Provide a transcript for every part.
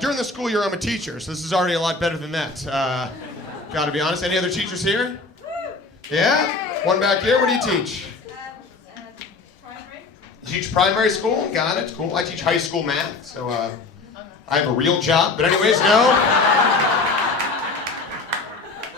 During the school year, I'm a teacher, so this is already a lot better than that. Gotta be honest. Any other teachers here? Yeah? One back here. What do you teach? Primary. You teach primary school? Got it. Cool. I teach high school math, so I have a real job. But anyways, no.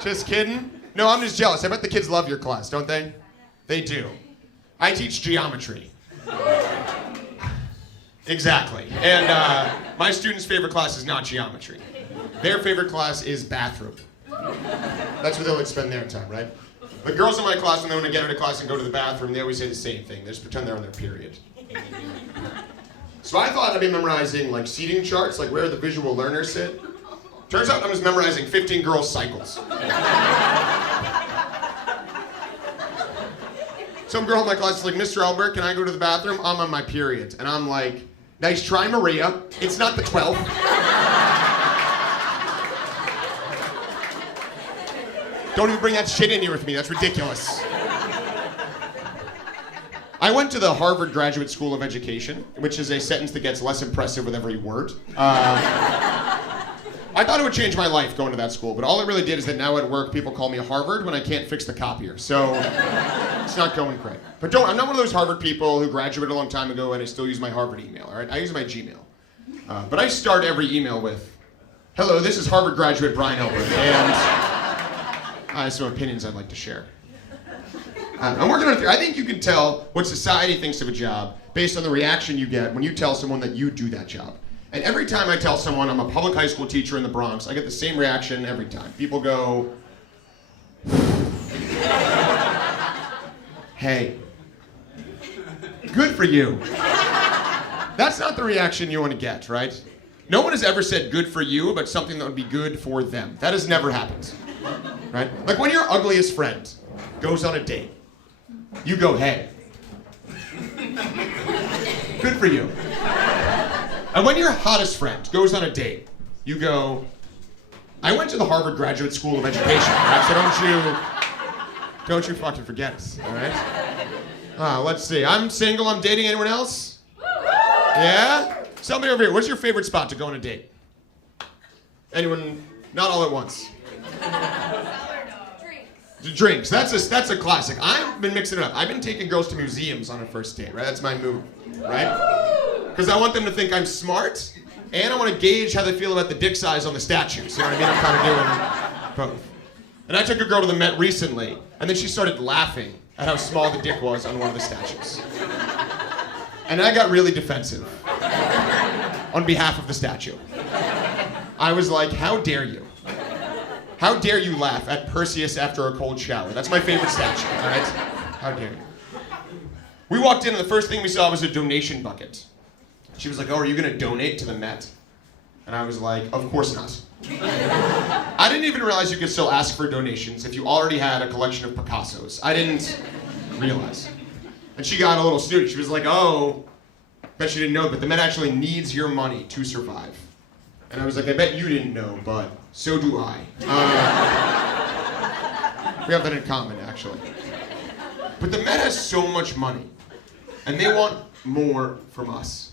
Just kidding. No, I'm just jealous. I bet the kids love your class, don't they? They do. I teach geometry. Exactly. And my students' favorite class is not geometry. Their favorite class is bathroom. That's where they'll spend their time, right? The girls in my class, when they want to get out of class and go to the bathroom, they always say the same thing. They just pretend they're on their period. So I thought I'd be memorizing like seating charts, like where the visual learners sit. Turns out I'm just memorizing 15 girls' cycles. Some girl in my class is like, Mr. Elberg, can I go to the bathroom? I'm on my period. And I'm like, nice try, Maria. It's not the 12th. Don't even bring that shit in here with me. That's ridiculous. I went to the Harvard Graduate School of Education, which is a sentence that gets less impressive with every word. I thought it would change my life going to that school, but all it really did is that now at work people call me Harvard when I can't fix the copier. So it's not going great. But I'm not one of those Harvard people who graduated a long time ago and I still use my Harvard email, all right? I use my Gmail. But I start every email with, hello, this is Harvard graduate Brian Elberg, and I have some opinions I'd like to share. I'm working on it. I think you can tell what society thinks of a job based on the reaction you get when you tell someone that you do that job. And every time I tell someone I'm a public high school teacher in the Bronx, I get the same reaction every time. People go, hey, good for you. That's not the reaction you want to get, right? No one has ever said good for you about something that would be good for them. That has never happened, right? Like when your ugliest friend goes on a date, you go, hey, good for you. And when your hottest friend goes on a date, you go, I went to the Harvard Graduate School of Education, right? So don't you fucking forget it, all right? Let's see, I'm single, I'm dating. Anyone else? Yeah? Somebody over here, what's your favorite spot to go on a date? Anyone? Not all at once. Drinks. That's a classic. I've been mixing it up. I've been taking girls to museums on a first date, right? That's my move, right? Because I want them to think I'm smart, and I want to gauge how they feel about the dick size on the statues. You know what I mean? I'm kind of doing both. And I took a girl to the Met recently, and then she started laughing at how small the dick was on one of the statues. And I got really defensive on behalf of the statue. I was like, how dare you? How dare you laugh at Perseus after a cold shower? That's my favorite statue, all right? How dare you? We walked in and the first thing we saw was a donation bucket. She was like, oh, are you gonna donate to the Met? And I was like, of course not. I didn't even realize you could still ask for donations if you already had a collection of Picassos. I didn't realize. And she got a little snooty. She was like, oh, bet you didn't know, but the Met actually needs your money to survive. And I was like, I bet you didn't know, but so do I. We have that in common, actually. But the Met has so much money, and they want more from us.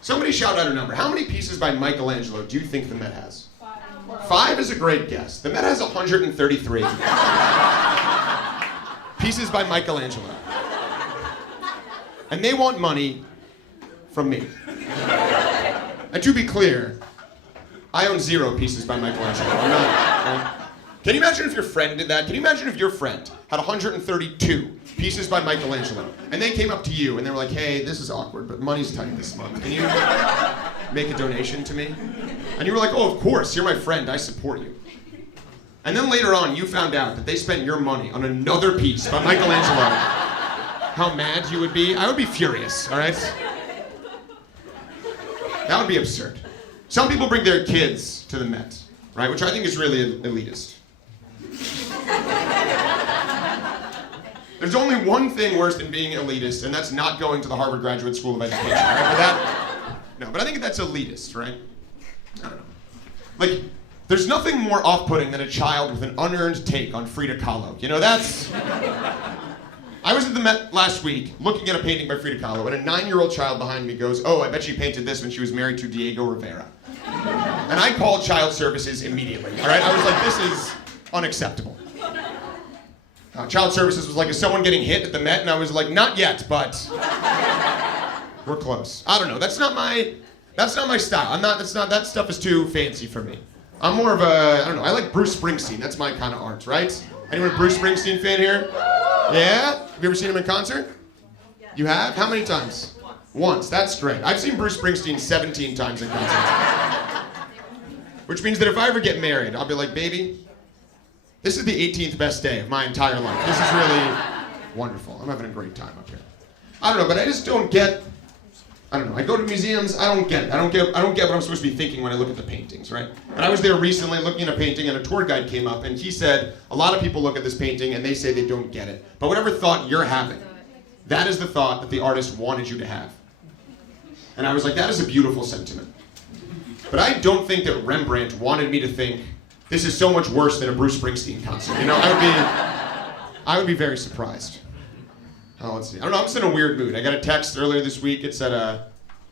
Somebody shout out a number. How many pieces by Michelangelo do you think the Met has? 5 is a great guess. The Met has 133 pieces by Michelangelo. And they want money from me. And to be clear, I own 0 pieces by Michelangelo. I'm not, right? Can you imagine if your friend did that? Can you imagine if your friend had 132 pieces by Michelangelo, and they came up to you and they were like, hey, this is awkward, but money's tight this month. Can you make a donation to me? And you were like, oh, of course, you're my friend, I support you. And then later on, you found out that they spent your money on another piece by Michelangelo. How mad you would be? I would be furious, all right? That would be absurd. Some people bring their kids to the Met, right? Which I think is really elitist. There's only one thing worse than being elitist, and that's not going to the Harvard Graduate School of Education, right? But I think that's elitist, right? I don't know. Like, there's nothing more off-putting than a child with an unearned take on Frida Kahlo. You know, that's... I was at the Met last week looking at a painting by Frida Kahlo, and a 9-year-old child behind me goes, oh, I bet she painted this when she was married to Diego Rivera. And I called child services immediately, all right? I was like, this is unacceptable. Child services was like, is someone getting hit at the Met? And I was like, not yet, but we're close. I don't know, that's not my style. That stuff is too fancy for me. I'm more of a, I don't know, I like Bruce Springsteen. That's my kind of art, right? Anyone a Bruce Springsteen fan here? Yeah? Have you ever seen him in concert? You have? How many times? Once. That's great. I've seen Bruce Springsteen 17 times in concert. Which means that if I ever get married, I'll be like, baby, this is the 18th best day of my entire life. This is really wonderful. I'm having a great time up here. I don't know, but I just don't get, I don't know. I go to museums, I don't get it. I don't get what I'm supposed to be thinking when I look at the paintings, right? And I was there recently looking at a painting and a tour guide came up and he said, a lot of people look at this painting and they say they don't get it. But whatever thought you're having, that is the thought that the artist wanted you to have. And I was like, that is a beautiful sentiment. But I don't think that Rembrandt wanted me to think, this is so much worse than a Bruce Springsteen concert. You know, I would be very surprised. Oh, let's see. I don't know, I'm just in a weird mood. I got a text earlier this week. It said,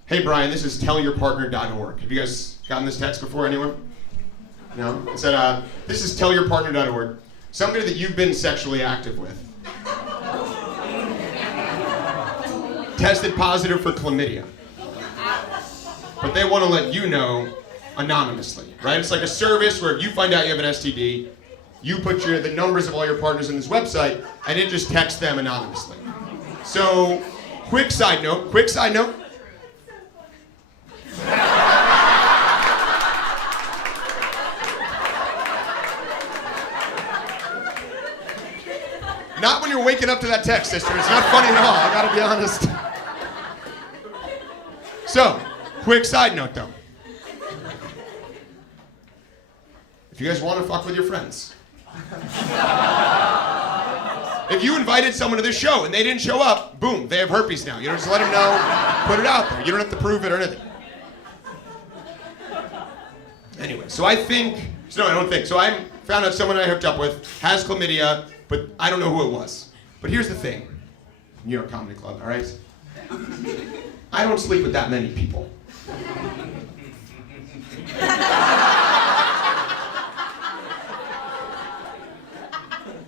hey Brian, this is tellyourpartner.org. Have you guys gotten this text before, anyone? No? It said, this is tellyourpartner.org. Somebody that you've been sexually active with tested positive for chlamydia. But they want to let you know anonymously, right? It's like a service where if you find out you have an STD, you put the numbers of all your partners in this website, and it just texts them anonymously. So, quick side note. Not when you're waking up to that text, sister. It's not funny at all, I gotta be honest. So, quick side note though. If you guys want to fuck with your friends. If you invited someone to this show and they didn't show up, boom, they have herpes now. You don't just let them know, put it out there. You don't have to prove it or anything. Anyway, so I found out someone I hooked up with has chlamydia, but I don't know who it was. But here's the thing, New York Comedy Club, all right? I don't sleep with that many people.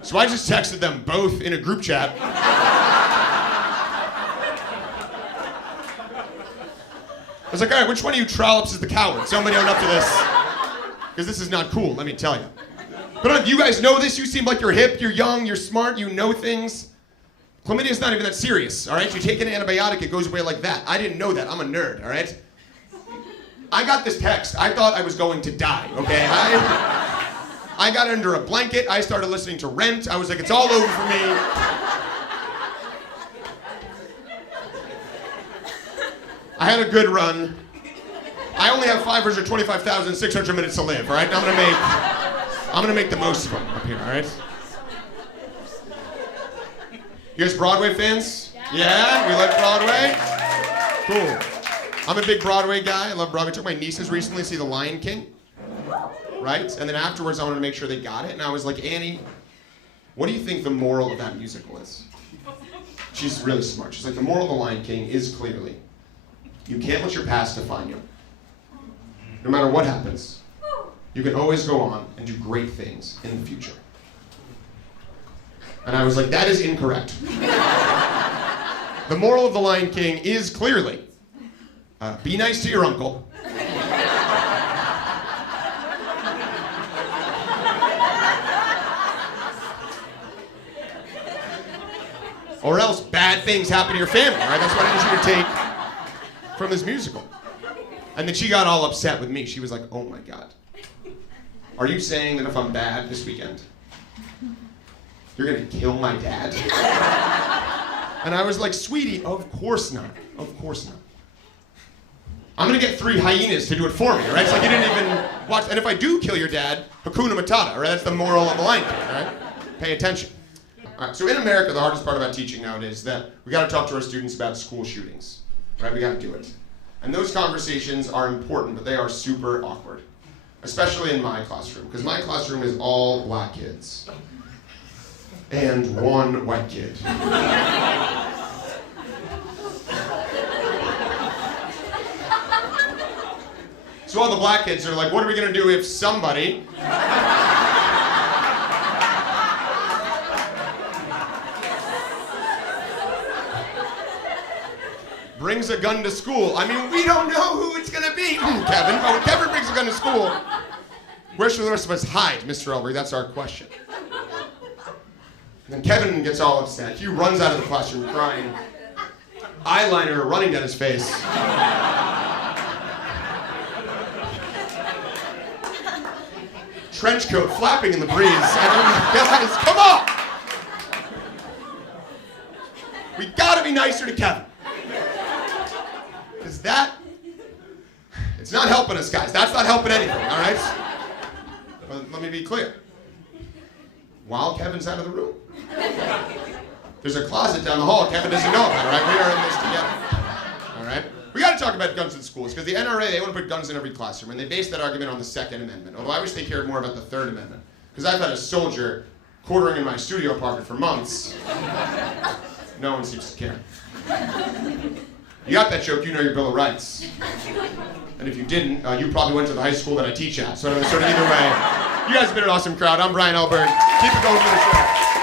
So I just texted them both in a group chat. I was like, all right, which one of you trollops is the coward? Somebody own up to this. Because this is not cool, let me tell you. But you guys know this, you seem like you're hip, you're young, you're smart, you know things. Chlamydia is not even that serious, all right? You take an antibiotic, it goes away like that. I didn't know that, I'm a nerd, all right? I got this text, I thought I was going to die, okay? I got under a blanket, I started listening to Rent, I was like, it's all over for me. I had a good run. I only have 525,600 minutes to live, all right? I'm gonna make the most of them up here, all right? You guys Broadway fans? Yeah? We like Broadway? Cool. I'm a big Broadway guy, I love Broadway. I took my nieces recently to see The Lion King. Right? And then afterwards I wanted to make sure they got it, and I was like, Annie, what do you think the moral of that musical is? She's really smart. She's like, the moral of The Lion King is clearly, you can't let your past define you. No matter what happens, you can always go on and do great things in the future. And I was like, that is incorrect. The moral of The Lion King is clearly, be nice to your uncle. Or else bad things happen to your family, right? That's what I need you to take from this musical. And then she got all upset with me. She was like, oh my God. Are you saying that if I'm bad this weekend, you're gonna kill my dad? And I was like, sweetie, of course not. Of course not. I'm gonna get 3 hyenas to do it for me, right? It's like you didn't even watch. And if I do kill your dad, Hakuna Matata, right? That's the moral of The Lion King, right? Pay attention. All right, so in America, the hardest part about teaching nowadays is that we gotta talk to our students about school shootings, right? We gotta do it. And those conversations are important, but they are super awkward. Especially in my classroom, because my classroom is all black kids. And 1 white kid. So all the black kids are like, what are we gonna do if somebody brings a gun to school? I mean, we don't know who it's gonna be, Kevin, but when Kevin brings a gun to school, where should the rest of us hide, Mr. Elberg? That's our question. And then Kevin gets all upset. He runs out of the classroom crying. Eyeliner running down his face. Trench coat flapping in the breeze. And I'm like, guys, come on! We gotta be nicer to Kevin. Because it's not helping us, guys. That's not helping anything, all right? But let me be clear. While Kevin's out of the room, there's a closet down the hall Kevin doesn't know about, all right? We are in this together, all right? We got to talk about guns in schools, because the NRA, they want to put guns in every classroom, and they base that argument on the Second Amendment, although I wish they cared more about the Third Amendment, because I've had a soldier quartering in my studio apartment for months. No one seems to care. You got that joke, you know your Bill of Rights. And if you didn't, you probably went to the high school that I teach at, so sort of either way. You guys have been an awesome crowd. I'm Brian Elberg. Keep it going for the show.